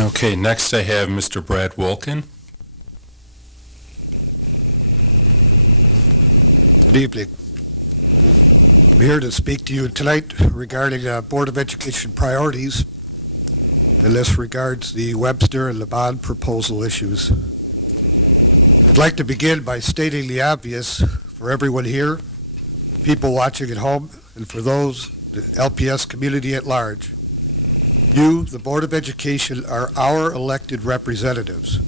Okay, next I have Mr. Brad Wolken. Good evening. I'm here to speak to you tonight regarding Board of Education priorities, and this regards the Webster and the bond proposal issues. I'd like to begin by stating the obvious for everyone here, people watching at home, and for those, the LPS community at large. You, the Board of Education, are our elected representatives.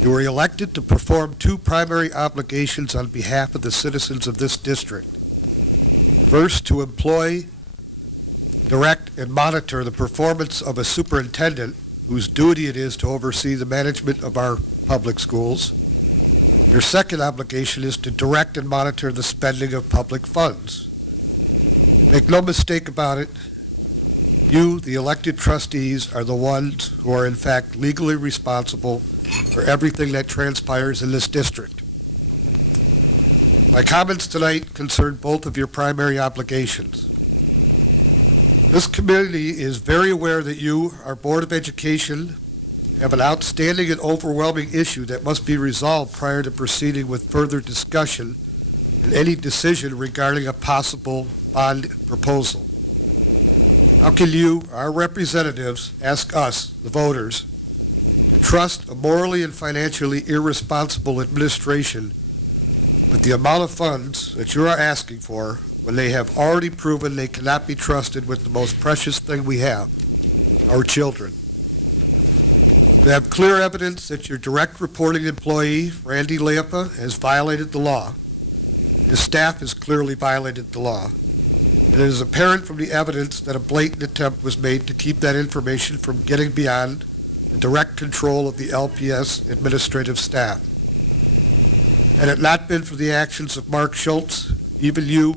You are elected to perform two primary obligations on behalf of the citizens of this district. First, to employ, direct, and monitor the performance of a superintendent whose duty it is to oversee the management of our public schools. Your second obligation is to direct and monitor the spending of public funds. Make no mistake about it, you, the elected trustees, are the ones who are in fact legally responsible for everything that transpires in this district. My comments tonight concern both of your primary obligations. This community is very aware that you, our Board of Education, have an outstanding and overwhelming issue that must be resolved prior to proceeding with further discussion and any decision regarding a possible bond proposal. How can you, our representatives, ask us, the voters, to trust a morally and financially irresponsible administration with the amount of funds that you are asking for when they have already proven they cannot be trusted with the most precious thing we have, our children? We have clear evidence that your direct reporting employee, Randy Leapa, has violated the law. His staff has clearly violated the law. And it is apparent from the evidence that a blatant attempt was made to keep that information from getting beyond the direct control of the LPS administrative staff. Had it not been for the actions of Mark Schultz, even you,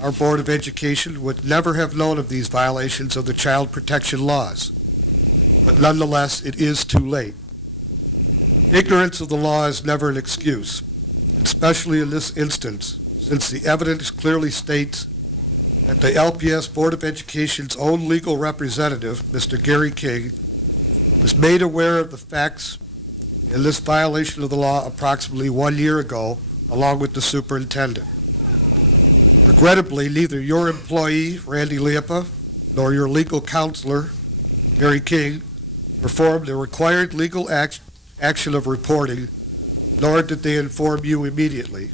our Board of Education, would never have known of these violations of the child protection laws. But nonetheless, it is too late. Ignorance of the law is never an excuse, especially in this instance, since the evidence clearly states that the LPS Board of Education's own legal representative, Mr. Gary King, was made aware of the facts in this violation of the law approximately 1 year ago, along with the superintendent. Regrettably, neither your employee, Randy Leapa, nor your legal counselor, Gary King, performed the required legal action of reporting, nor did they inform you immediately.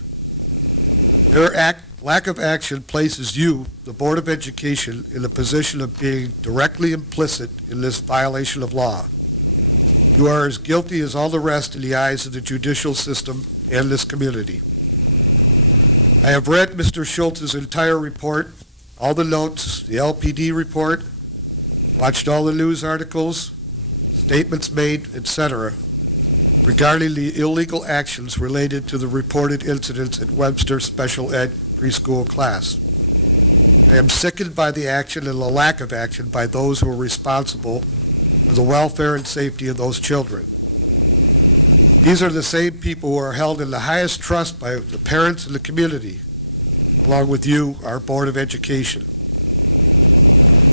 Their lack of action places you, the Board of Education, in the position of being directly implicit in this violation of law. You are as guilty as all the rest in the eyes of the judicial system and this community. I have read Mr. Schultz's entire report, all the notes, the LPD report, watched all the news articles, statements made, etc., regarding the illegal actions related to the reported incidents at Webster Special Ed preschool class. I am sickened by the action and the lack of action by those who are responsible for the welfare and safety of those children. These are the same people who are held in the highest trust by the parents and the community, along with you, our Board of Education.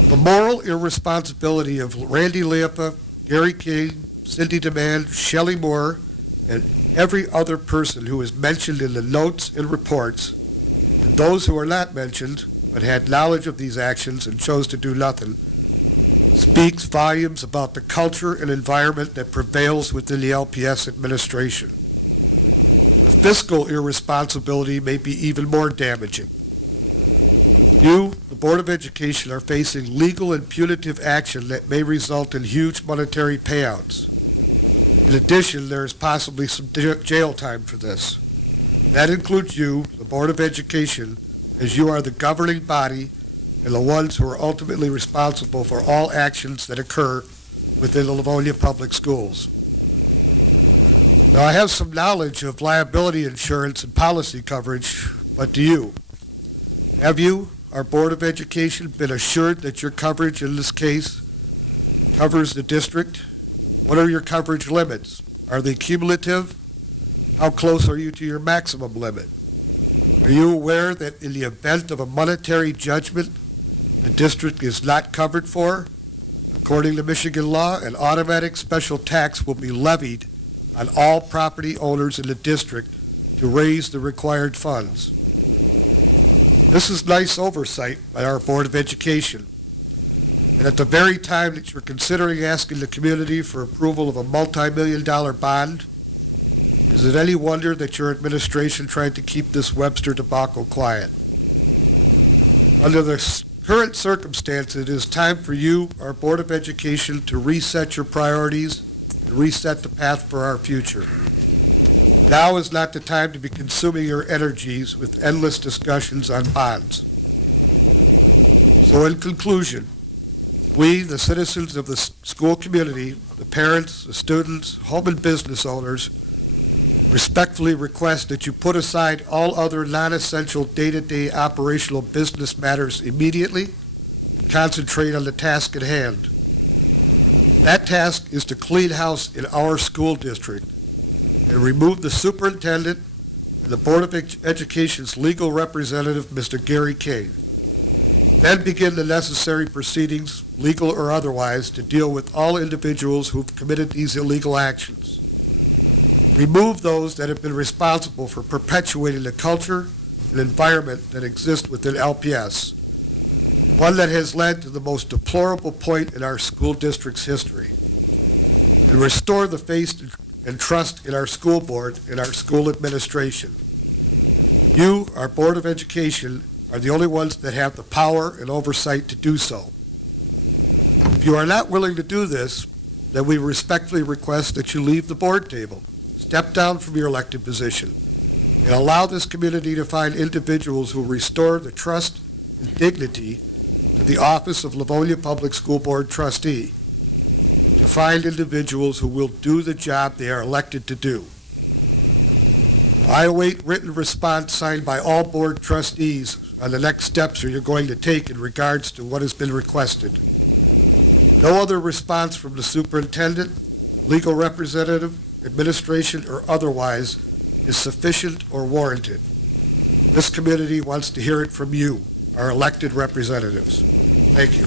The moral irresponsibility of Randy Leapa, Gary King, Cindy Demand, Shelley Moore, and every other person who is mentioned in the notes and reports, and those who are not mentioned but had knowledge of these actions and chose to do nothing, speaks volumes about the culture and environment that prevails within the LPS administration. The fiscal irresponsibility may be even more damaging. You, the Board of Education, are facing legal and punitive action that may result in huge monetary payouts. In addition, there is possibly some jail time for this. That includes you, the Board of Education, as you are the governing body and the ones who are ultimately responsible for all actions that occur within the Livonia Public Schools. Now, I have some knowledge of liability insurance and policy coverage, but do you? Have you, our Board of Education, been assured that your coverage in this case covers the district? What are your coverage limits? Are they cumulative? How close are you to your maximum limit? Are you aware that in the event of a monetary judgment the district is not covered for, According to Michigan law, an automatic special tax will be levied on all property owners in the district to raise the required funds. This is nice oversight by our Board of Education. And at the very time that you're considering asking the community for approval of a multi-million-dollar bond, is it any wonder that your administration tried to keep this Webster debacle quiet? Under the current circumstances, it is time for you, our Board of Education, to reset your priorities and reset the path for our future. Now is not the time to be consuming your energies with endless discussions on bonds. So in conclusion, we, the citizens of the school community, the parents, the students, home and business owners, respectfully request that you put aside all other non-essential day-to-day operational business matters immediately and concentrate on the task at hand. That task is to clean house in our school district and remove the superintendent and the Board of Education's legal representative, Mr. Gary Kane. Then begin the necessary proceedings, legal or otherwise, to deal with all individuals who've committed these illegal actions. Remove those that have been responsible for perpetuating the culture and environment that exist within LPS, one that has led to the most deplorable point in our school district's history, and restore the faith and trust in our school board and our school administration. You, our Board of Education, are the only ones that have the power and oversight to do so. If you are not willing to do this, then we respectfully request that you leave the board table, step down from your elected position, and allow this community to find individuals who restore the trust and dignity to the office of Livonia Public School Board trustee, to find individuals who will do the job they are elected to do. I await written response signed by all board trustees on the next steps you're going to take in regards to what has been requested. No other response from the superintendent, legal representative, administration, or otherwise is sufficient or warranted. This community wants to hear it from you, our elected representatives. Thank you.